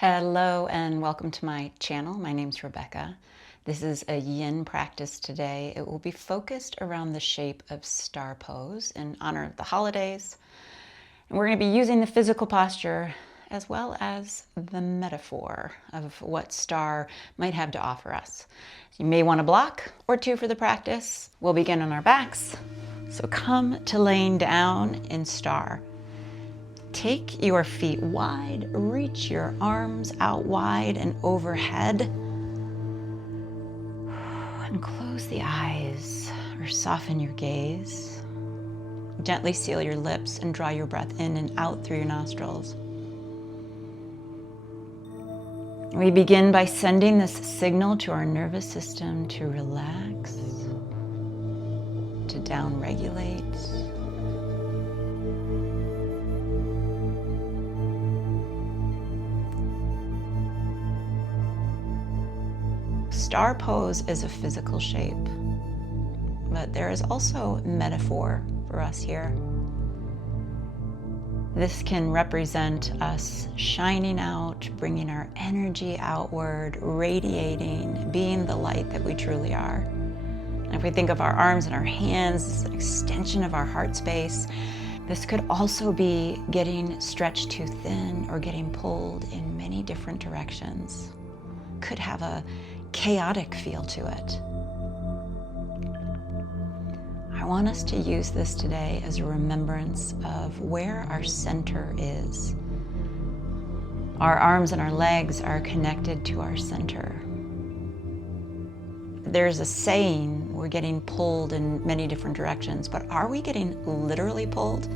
Hello and welcome to my channel. My name's Rebecca. This is a yin practice today. It will be focused around the shape of star pose in honor of the holidays. And we're going to be using the physical posture as well as the metaphor of what star might have to offer us. You may want a block or two for the practice. We'll begin on our backs. So come to laying down in star. Take your feet wide, reach your arms out wide and overhead, and close the eyes or soften your gaze. Gently seal your lips and draw your breath in and out through your nostrils. We begin by sending this signal to our nervous system to relax, to downregulate. Star pose is a physical shape, but there is also metaphor for us here. This can represent us shining out, bringing our energy outward, radiating, being the light that we truly are. And if we think of our arms and our hands as an extension of our heart space, this could also be getting stretched too thin or getting pulled in many different directions. Could have a chaotic feel to it. I want us to use this today as a remembrance of where our center is. Our arms and our legs are connected to our center. There's a saying, we're getting pulled in many different directions, but are we getting literally pulled?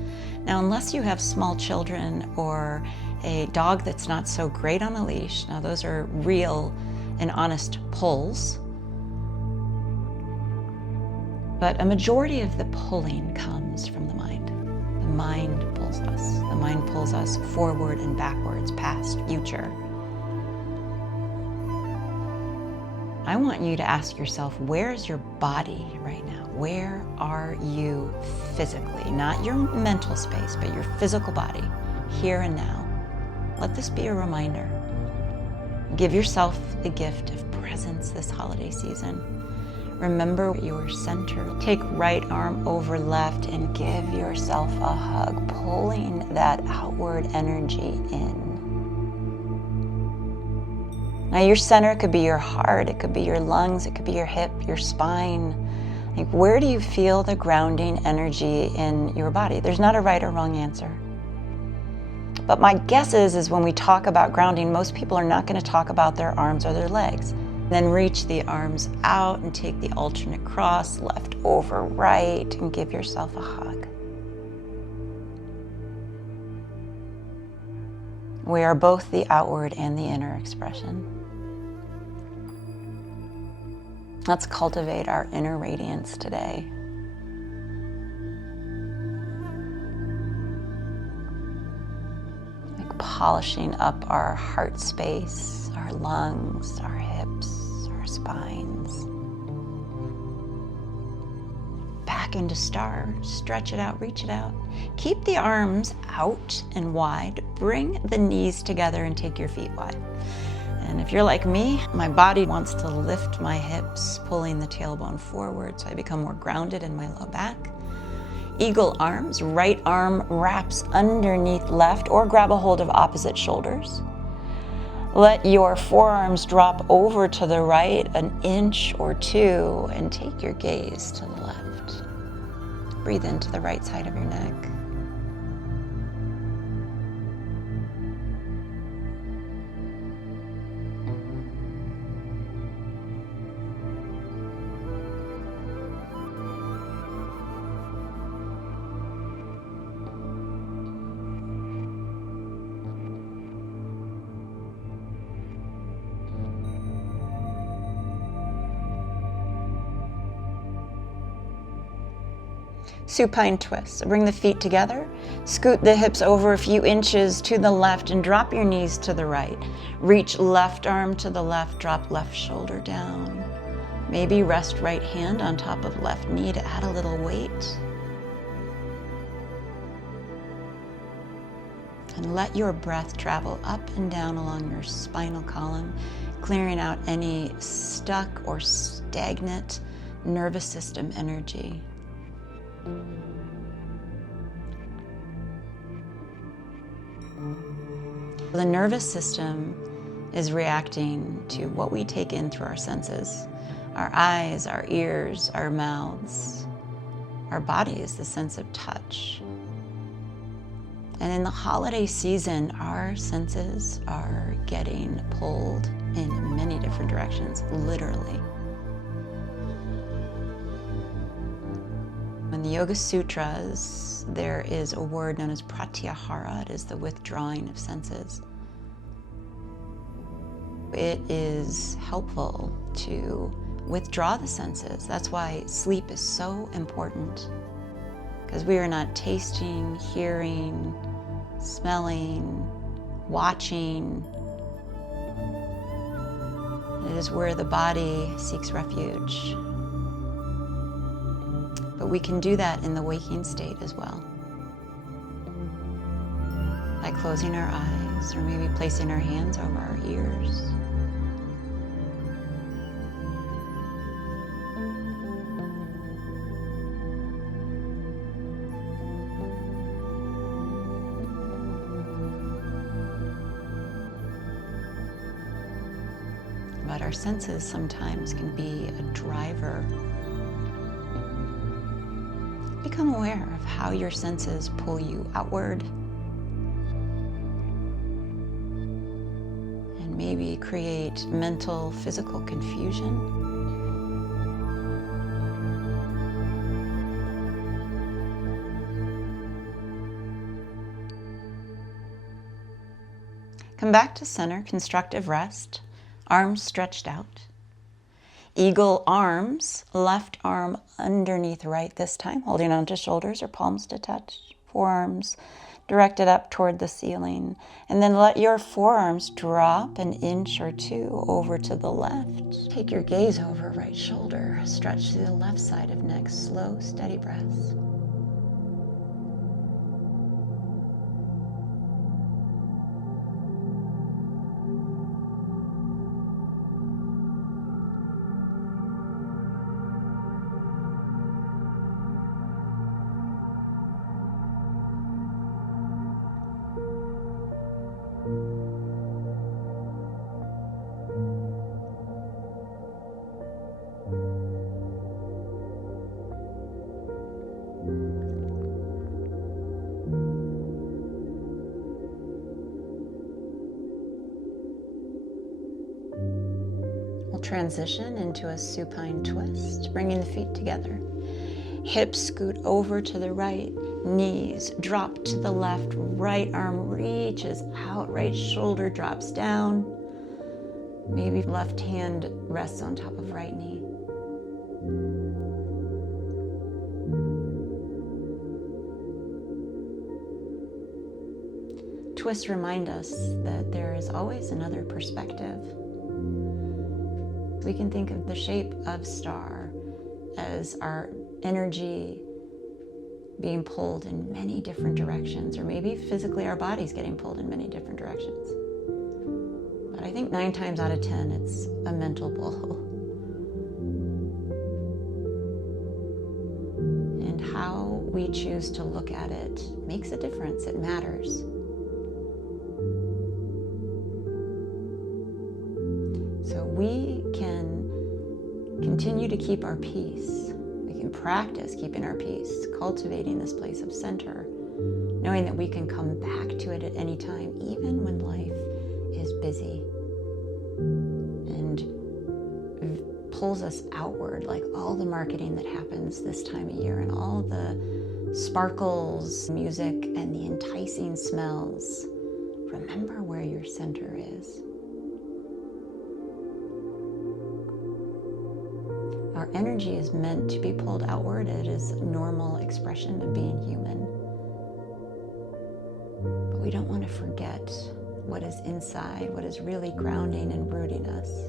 Now, unless you have small children or a dog that's not so great on a leash, now those are real and honest pulls. But a majority of the pulling comes from the mind. The mind pulls us. The mind pulls us forward and backwards, past, future. I want you to ask yourself, where's your body right now? Where are you physically? Not your mental space, but your physical body, here and now. Let this be a reminder. Give yourself the gift of presence this holiday season. Remember your center. Take right arm over left and give yourself a hug, pulling that outward energy in. Now your center could be your heart, it could be your lungs, it could be your hip, your spine. Like, where do you feel the grounding energy in your body? There's not a right or wrong answer. But my guess is when we talk about grounding, most people are not going to talk about their arms or their legs. Then reach the arms out and take the alternate cross, left over right, and give yourself a hug. We are both the outward and the inner expression. Let's cultivate our inner radiance today. Polishing up our heart space, our lungs, our hips, our spines. Back into star, stretch it out, reach it out. Keep the arms out and wide. Bring the knees together and take your feet wide. And if you're like me, my body wants to lift my hips, pulling the tailbone forward so I become more grounded in my low back. Eagle arms, right arm wraps underneath left or grab a hold of opposite shoulders. Let your forearms drop over to the right an inch or two and take your gaze to the left. Breathe into the right side of your neck. Supine twist. So bring the feet together, scoot the hips over a few inches to the left and drop your knees to the right. Reach left arm to the left, drop left shoulder down. Maybe rest right hand on top of left knee to add a little weight. And let your breath travel up and down along your spinal column, clearing out any stuck or stagnant nervous system energy. The nervous system is reacting to what we take in through our senses. Our eyes, our ears, our mouths. Our body is the sense of touch. And in the holiday season, our senses are getting pulled in many different directions, literally. In the Yoga Sutras, there is a word known as pratyāhāra. It is the withdrawing of senses. It is helpful to withdraw the senses. That's why sleep is so important, because we are not tasting, hearing, smelling, watching. It is where the body seeks refuge. But we can do that in the waking state as well, by closing our eyes or maybe placing our hands over our ears. But our senses sometimes can be a driver. Become aware of how your senses pull you outward and maybe create mental, physical confusion. Come back to center, constructive rest, arms stretched out. Eagle arms, left arm underneath right this time, holding onto shoulders or palms to touch. Forearms directed up toward the ceiling. And then let your forearms drop an inch or two over to the left. Take your gaze over right shoulder. Stretch to the left side of neck. Slow, steady breaths. Transition into a supine twist, bringing the feet together. Hips scoot over to the right, knees drop to the left, right arm reaches out, right shoulder drops down. Maybe left hand rests on top of right knee. Twists remind us that there is always another perspective. We can think of the shape of star as our energy being pulled in many different directions, or maybe physically our body's getting pulled in many different directions. But I think 9 times out of 10, it's a mental pull. And how we choose to look at it makes a difference. It matters. So we can continue to keep our peace. We can practice keeping our peace, cultivating this place of center, knowing that we can come back to it at any time, even when life is busy and pulls us outward, like all the marketing that happens this time of year and all the sparkles, music, and the enticing smells. Remember where your center is. Our energy is meant to be pulled outward. It is a normal expression of being human. But we don't want to forget what is inside, what is really grounding and rooting us.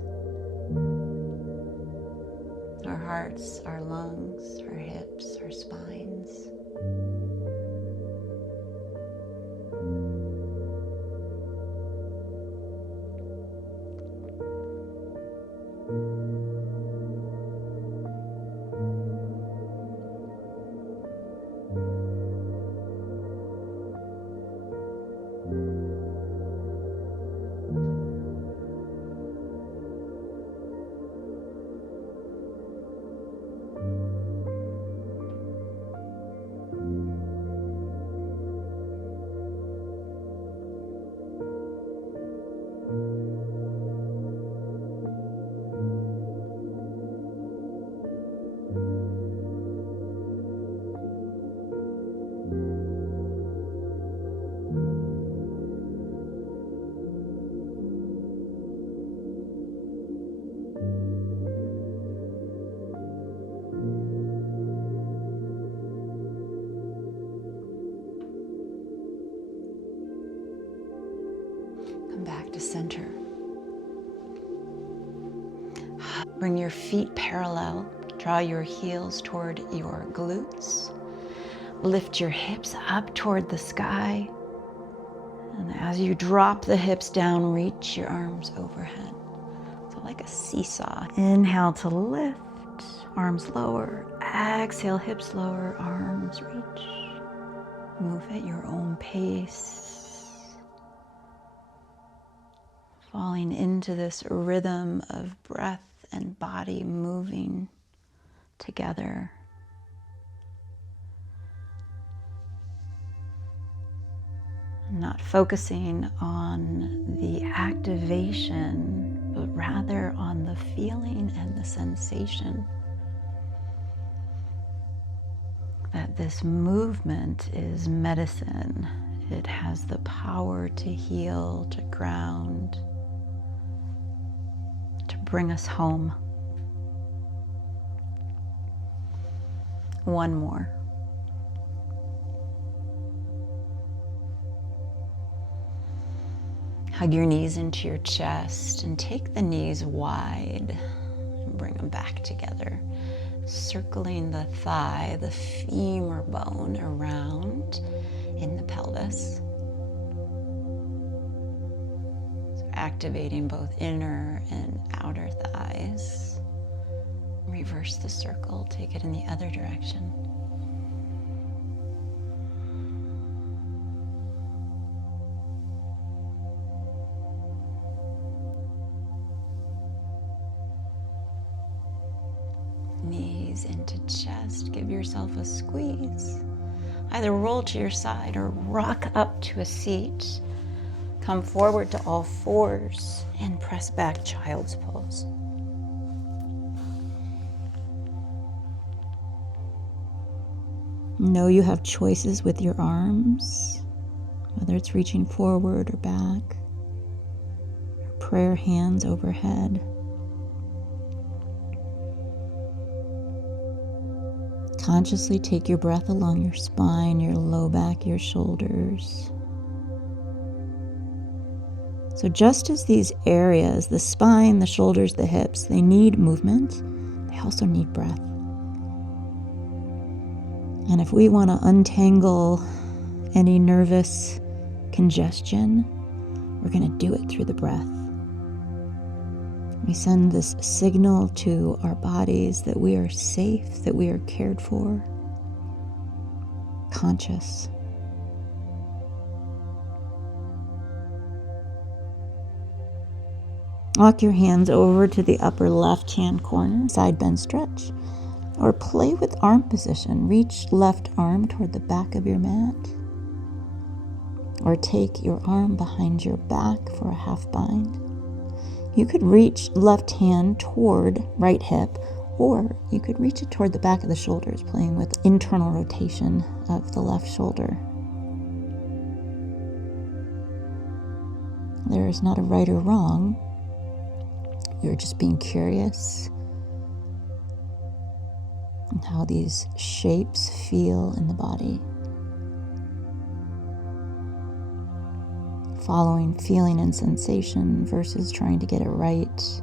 Our hearts, our lungs, our hips, our spines. And back to center. Bring your feet parallel. Draw your heels toward your glutes. Lift your hips up toward the sky. And as you drop the hips down, reach your arms overhead. So like a seesaw. Inhale to lift, arms lower. Exhale, hips lower, arms reach. Move at your own pace. Falling into this rhythm of breath and body moving together. Not focusing on the activation, but rather on the feeling and the sensation that this movement is medicine. It has the power to heal, to ground, to bring us home. One more. Hug your knees into your chest and take the knees wide and bring them back together. Circling the thigh, the femur bone around in the pelvis. So activating both inner and outer thighs. Reverse the circle, take it in the other direction. Knees into chest, give yourself a squeeze. Either roll to your side or rock up to a seat. Come forward to all fours and press back, child's pose. Know you have choices with your arms, whether it's reaching forward or back, or prayer hands overhead. Consciously take your breath along your spine, your low back, your shoulders. So just as these areas, the spine, the shoulders, the hips, they need movement, they also need breath. And if we want to untangle any nervous congestion, we're going to do it through the breath. We send this signal to our bodies that we are safe, that we are cared for, conscious. Walk your hands over to the upper left-hand corner, side bend stretch, or play with arm position. Reach left arm toward the back of your mat, or take your arm behind your back for a half bind. You could reach left hand toward right hip, or you could reach it toward the back of the shoulders, playing with internal rotation of the left shoulder. There is not a right or wrong. You're just being curious and how these shapes feel in the body. Following feeling and sensation versus trying to get it right.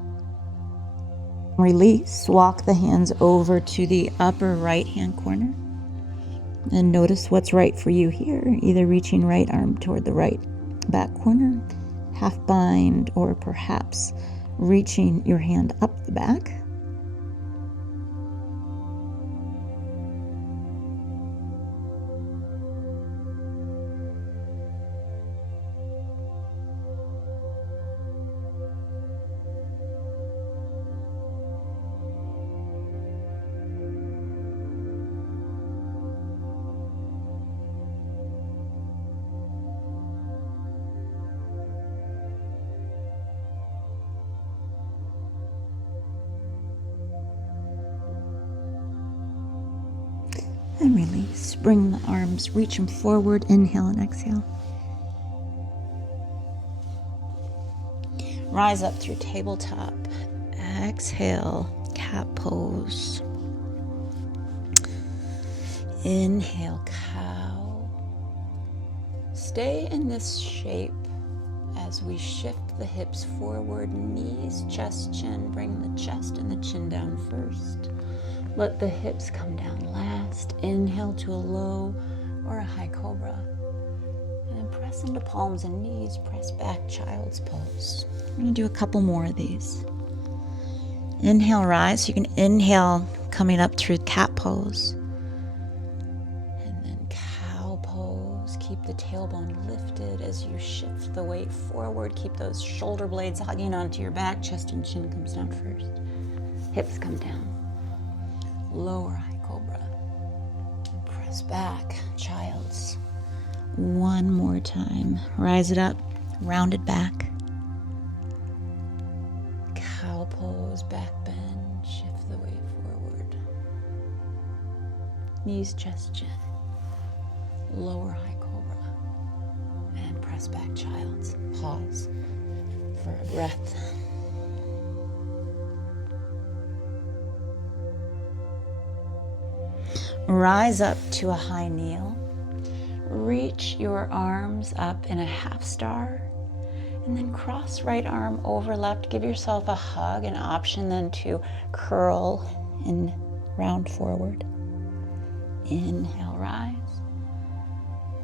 Release, walk the hands over to the upper right-hand corner and notice what's right for you here. Either reaching right arm toward the right back corner, half bind, or perhaps reaching your hand up the back. And release. Bring the arms, reach them forward. Inhale and exhale. Rise up through tabletop. Exhale, cat pose. Inhale, cow. Stay in this shape as as we shift the hips forward, knees, chest, chin. Bring the chest and the chin down first. Let the hips come down last. Inhale to a low or a high cobra. And then press into palms and knees. Press back, child's pose. We're going to do a couple more of these. Inhale, rise. You can inhale coming up through cat pose. And then cow pose. Keep the tailbone lifted as you shift the weight forward. Keep those shoulder blades hugging onto your back. Chest and chin comes down first. Hips come down. Lower high cobra. And press back, child's. One more time. Rise it up, rounded back. Cow pose, back bend, shift the weight forward. Knees, chest, chin. Lower high cobra. And press back, child's. Pause for a breath. Rise up to a high kneel. Reach your arms up in a half star. And then cross right arm over left. Give yourself a hug. An option then to curl and round forward. Inhale, rise.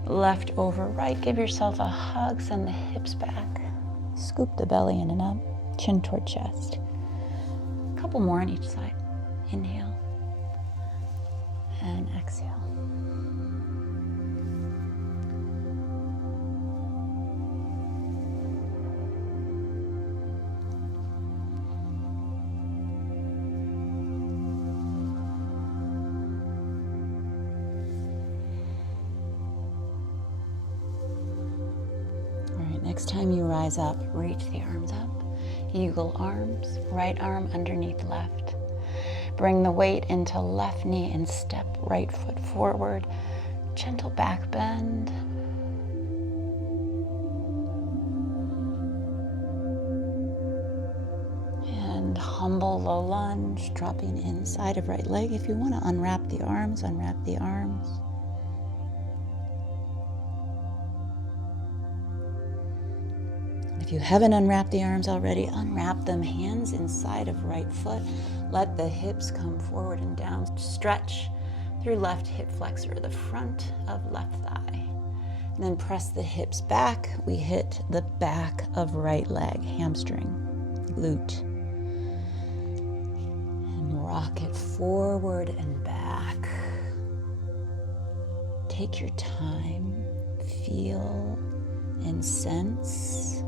Left over right. Give yourself a hug. Send the hips back. Scoop the belly in and up. Chin toward chest. A couple more on each side. Inhale. And exhale. All right, next time you rise up, reach the arms up. Eagle arms, right arm underneath left. Bring the weight into left knee and step right foot forward. Gentle back bend. And humble low lunge, dropping inside of right leg. If you want to unwrap the arms, unwrap the arms. If you haven't unwrapped the arms already, unwrap them, hands inside of right foot. Let the hips come forward and down. Stretch through left hip flexor, the front of left thigh. And then press the hips back. We hit the back of right leg, hamstring, glute. And rock it forward and back. Take your time, feel and sense.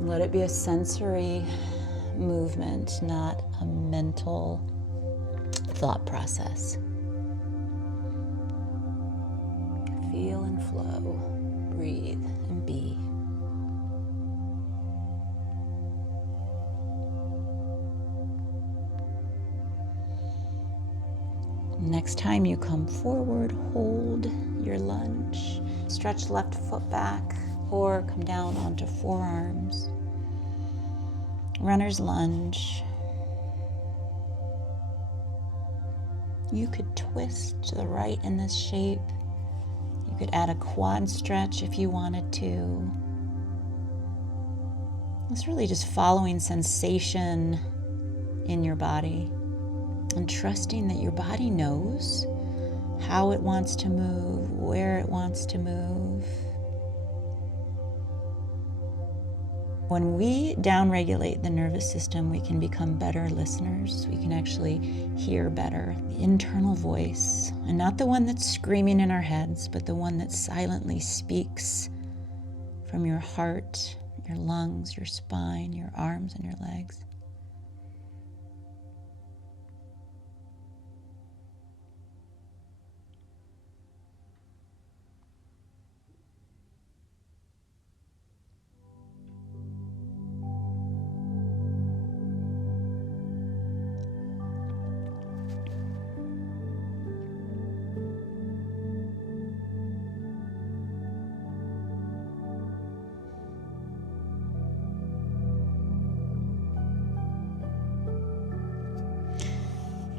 Let it be a sensory movement, not a mental thought process. Feel and flow, breathe and be. Next time you come forward, hold your lunge. Stretch left foot back or come down onto forearms. Runner's lunge. You could twist to the right in this shape. You could add a quad stretch if you wanted to. It's really just following sensation in your body and trusting that your body knows how it wants to move, where it wants to move. When we downregulate the nervous system, we can become better listeners. We can actually hear better. The internal voice, and not the one that's screaming in our heads, but the one that silently speaks from your heart, your lungs, your spine, your arms, and your legs.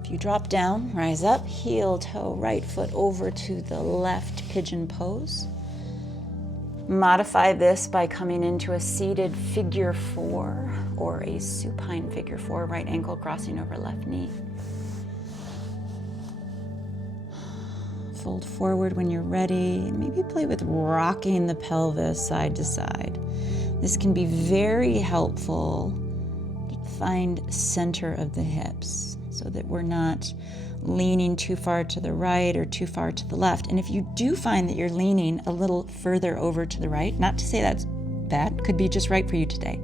If you drop down, rise up, heel toe, right foot over to the left pigeon pose. Modify this by coming into a seated figure 4 or a supine figure 4, right ankle crossing over left knee. Fold forward when you're ready. Maybe play with rocking the pelvis side to side. This can be very helpful to find center of the hips so that we're not leaning too far to the right or too far to the left. And if you do find that you're leaning a little further over to the right, not to say that's bad, could be just right for you today,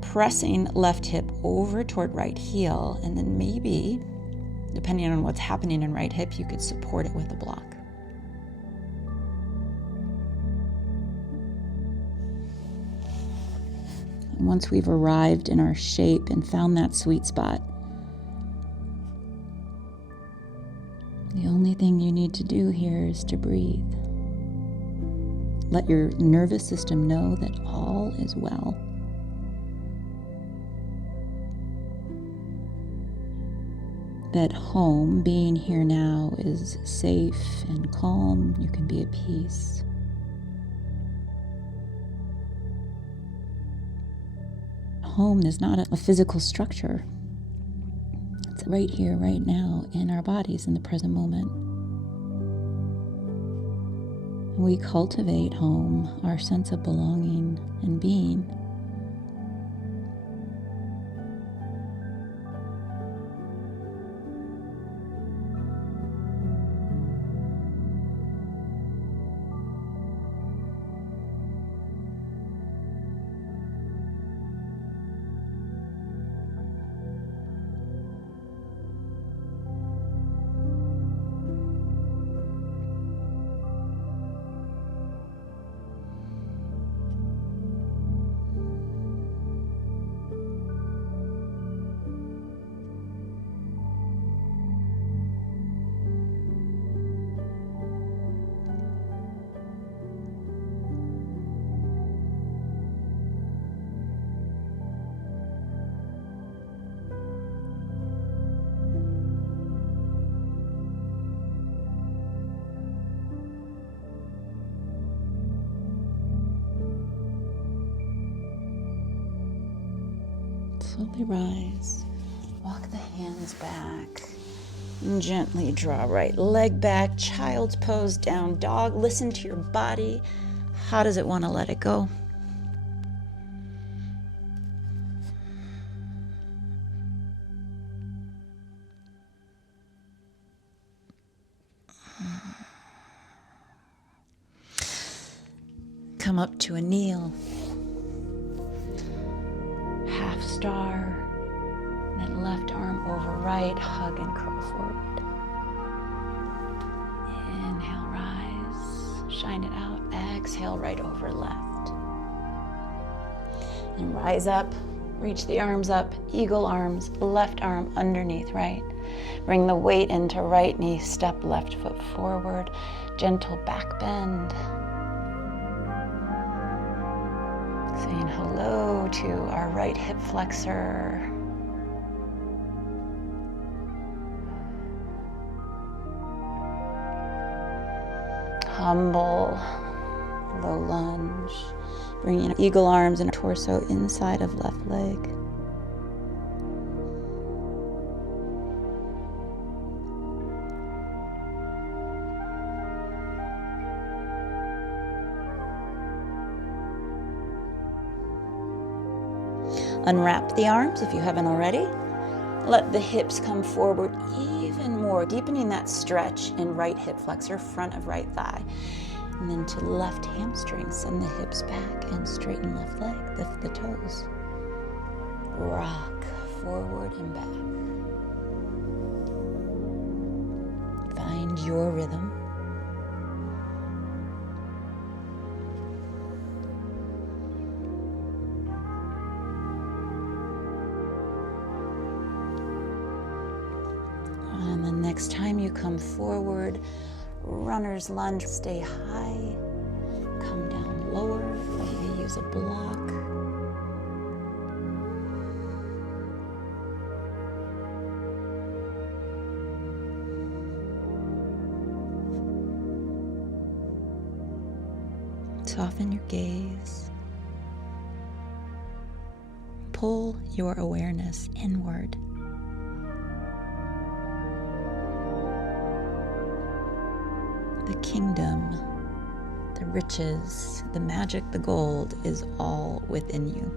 pressing left hip over toward right heel, and then maybe, depending on what's happening in right hip, you could support it with a block. And once we've arrived in our shape and found that sweet spot, the only thing you need to do here is to breathe. Let your nervous system know that all is well. That home, being here now, is safe and calm. You can be at peace. Home is not a physical structure. It's right here, right now, in our bodies, in the present moment. We cultivate home, our sense of belonging and being. Slowly rise, walk the hands back, and gently draw right leg back, child's pose, down dog. Listen to your body. How does it want to let it go? Come up to a kneel. Half star, then left arm over right, hug and curl forward. Inhale, rise, shine it out. Exhale, right over left. And rise up, reach the arms up, eagle arms, left arm underneath right. Bring the weight into right knee, step left foot forward, gentle back bend. Saying hello to our right hip flexor. Humble, low lunge. Bringing eagle arms and torso inside of left leg. Unwrap the arms if you haven't already. Let the hips come forward even more, deepening that stretch in right hip flexor, front of right thigh. And then to left hamstring, send the hips back and straighten left leg, lift the toes. Rock forward and back. Find your rhythm. And the next time you come forward, runner's lunge, stay high, come down lower, maybe use a block. Soften your gaze. Pull your awareness inward. The kingdom, the riches, the magic, the gold is all within you.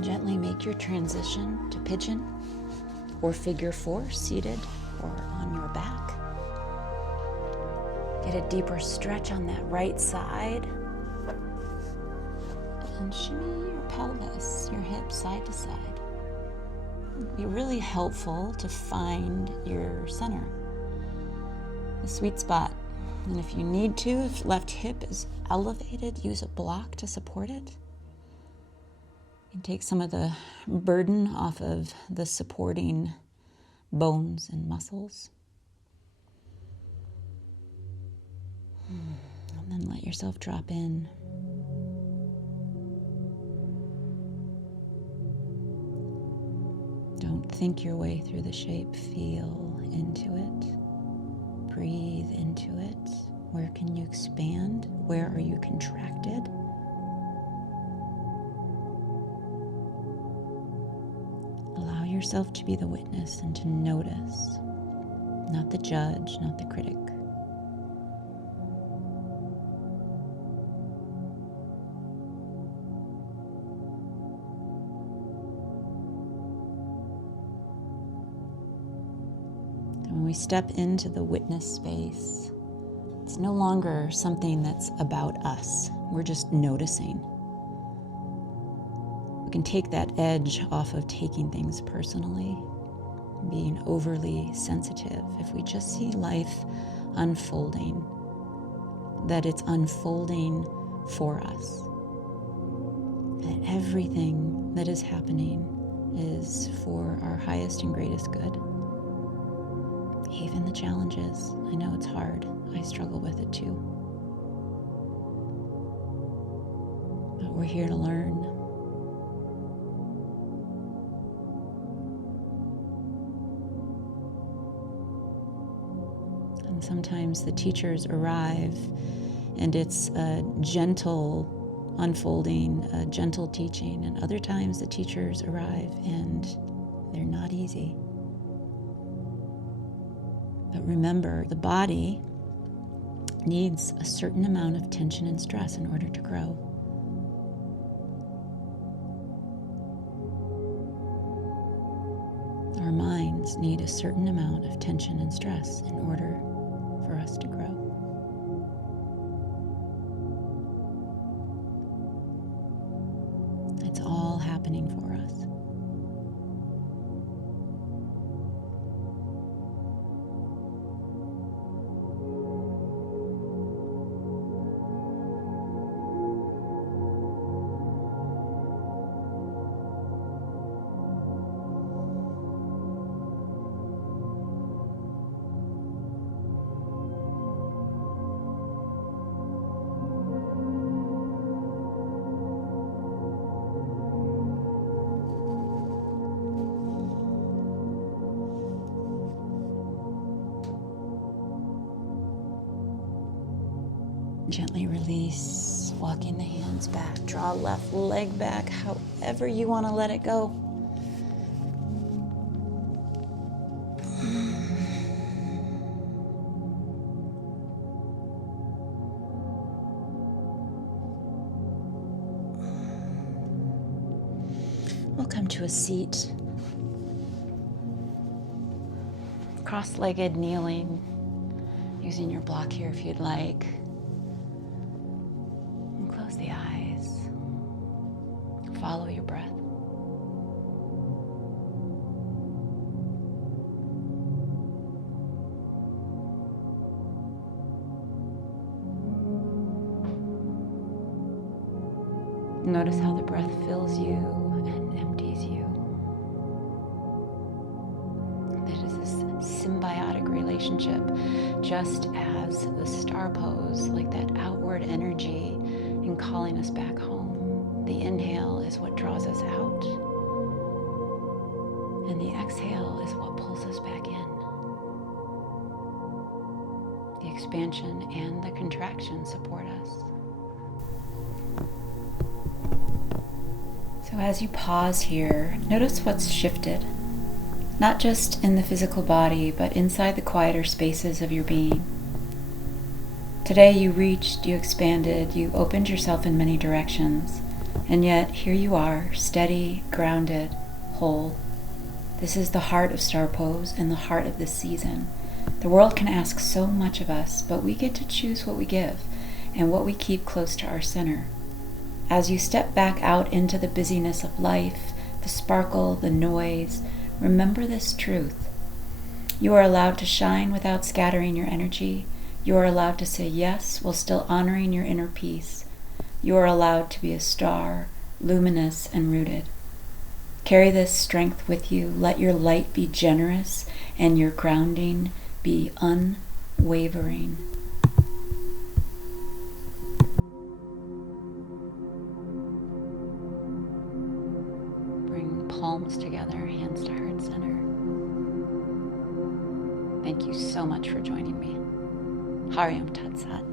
Gently make your transition to pigeon or figure four, seated or on your back. Get a deeper stretch on that right side. And shimmy your pelvis, your hips side to side. It'd be really helpful to find your center, the sweet spot. And if you need to, if left hip is elevated, use a block to support it. And take some of the burden off of the supporting bones and muscles. And then let yourself drop in. Don't think your way through the shape. Feel into it. Breathe into it. Where can you expand? Where are you contracted? Allow yourself to be the witness and to notice, not the judge, not the critic. When we step into the witness space, it's no longer something that's about us. We're just noticing. We can take that edge off of taking things personally, being overly sensitive. If we just see life unfolding, that it's unfolding for us, that everything that is happening is for our highest and greatest good. Even the challenges. I know it's hard. I struggle with it too. But we're here to learn. And sometimes the teachers arrive and it's a gentle unfolding, a gentle teaching. And other times the teachers arrive and they're not easy. But remember, the body needs a certain amount of tension and stress in order to grow. Our minds need a certain amount of tension and stress in order for us to grow. It's all happening for us. Gently release, walking the hands back. Draw left leg back, however you want to let it go. We'll come to a seat. Cross-legged, kneeling, using your block here if you'd like. And close the eyes. Follow your breath. Notice how the breath fills you and empties you. There's this symbiotic relationship, just as the star pose, like that outward energy in calling us back home. The inhale is what draws us out, and the exhale is what pulls us back in. The expansion and the contraction support us. So as you pause here, notice what's shifted, not just in the physical body, but inside the quieter spaces of your being. Today you reached, you expanded, you opened yourself in many directions, and yet here you are, steady, grounded, whole. This is the heart of Star Pose and the heart of this season. The world can ask so much of us, but we get to choose what we give and what we keep close to our center. As you step back out into the busyness of life, the sparkle, the noise, remember this truth. You are allowed to shine without scattering your energy. You are allowed to say yes while still honoring your inner peace. You are allowed to be a star, luminous and rooted. Carry this strength with you. Let your light be generous and your grounding be unwavering. Palms together, hands to heart center. Thank you so much for joining me. Hariom Tat Sat.